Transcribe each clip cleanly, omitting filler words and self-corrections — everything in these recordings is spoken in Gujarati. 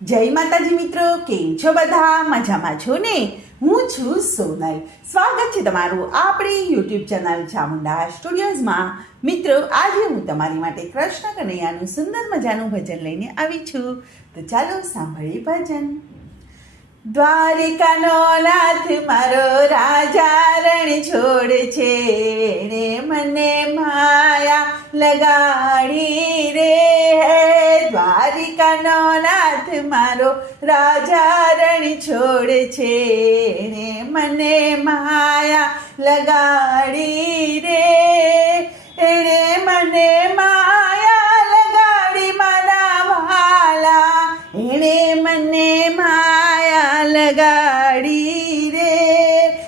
જય માતાજી મિત્રો, કેમ છો બધા? મજામાં છો ને? હું છું સોનલ. સ્વાગત છે તમારું આપણી યુટ્યુબ ચેનલ ચામુંડા સ્ટુડિયોઝમાં. મિત્રો, આજે હું તમારી માટે કૃષ્ણ કનૈયાનું સુંદર મજાનું ભજન લઈને આવી છું. તો ચાલો સાંભળીએ ભજન. દ્વારિકાનો નાથ મારો રાજા રણ છોડ છે, ને મને માયા લગાડી રે. દ્વારિકાનો નાથ મારો રાજા રણ છોડ છે, ને મને માયા લગાડી રે. એણે મને માયા લગાડી મારા વાલા, એણે મને માયા લગાડી રે.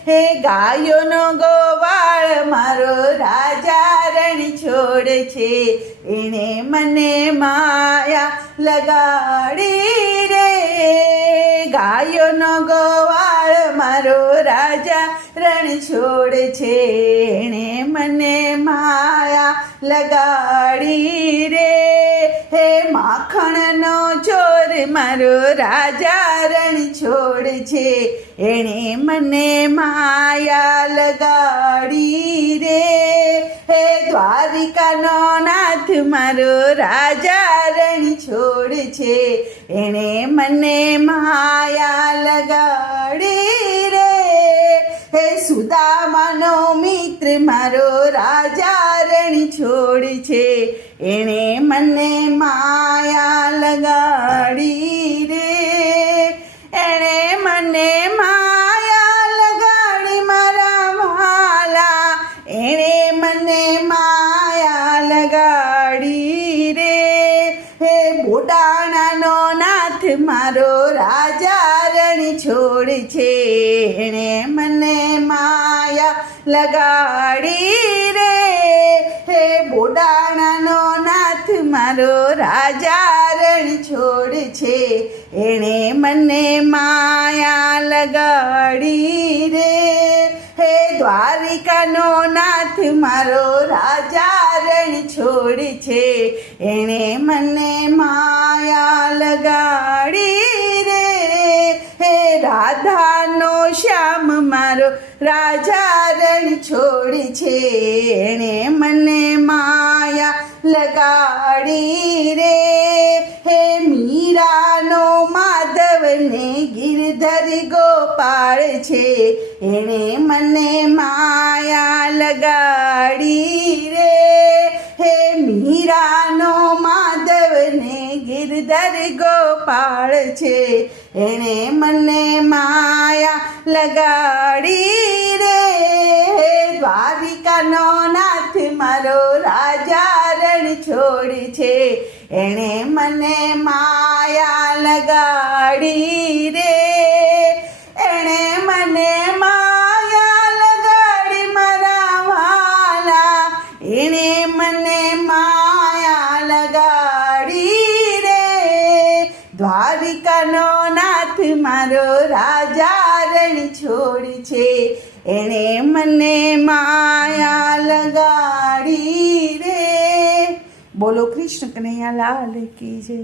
હે ગાયોનો ગોવાળ મારો રાજા રણ છોડ છે, એણે મને માયા લગાડી રે. ગાયોનો ગોવાળ મારો રાજા રણ છોડ છે, એણે મને માયા લગાડી રે. હે માખણનો ચોર મારો રાજા રણ છોડ છે, એણે મને માયા લગાડી રે. હે દ્વારિકાનો નાથ મારો રાજા રણ છોડ છે, એણે મને માયા લગાડી રે. હે સુદામાનો મિત્ર મારો રાજા રણ છોડ છે, એણે મને માયા લગાડી રે. એણે મને માયા લગાડી મારા વાલા, એણે મને માયા લગાડી રે. હે બોડાણાનો નાથ મારો રાજા રણ છોડ છે, એણે મને માયા લગાડી રે. હે બોડાણાનો નાથ મારો રાજા રણ છોડ છે, એણે મને માયા લગાડી રે. હે દ્વારિકાનો નાથ મારો રાજા રણ છોડ છે, એણે મને માયા લગાડી રે. હે રાધાનો શ્યામ મારો રાજા રણ છોડ છે, એણે મને માયા લગાડી રે. હે મીરાનો માધવને ગિરધર ગોપાળ છે, એણે મને માયા લગાડી રે. હે મીરાનો માધવને ગિરધર ગોપાળ છે, એણે મને માયા લગાડી રે. દ્વારિકાનો નાથ મારો રાજા રણ છોડ છે, એણે મને માયા લગાડી રે. એણે મને માયા લગાડી મારા વાલા, એણે મને માયા લગાડી રે. દ્વારિકાનો નાથ મારો રાજા રણ છોડ છે, એણે મને માયા લગાડી રે. બોલો કૃષ્ણ કનૈયા લાલ કી જય.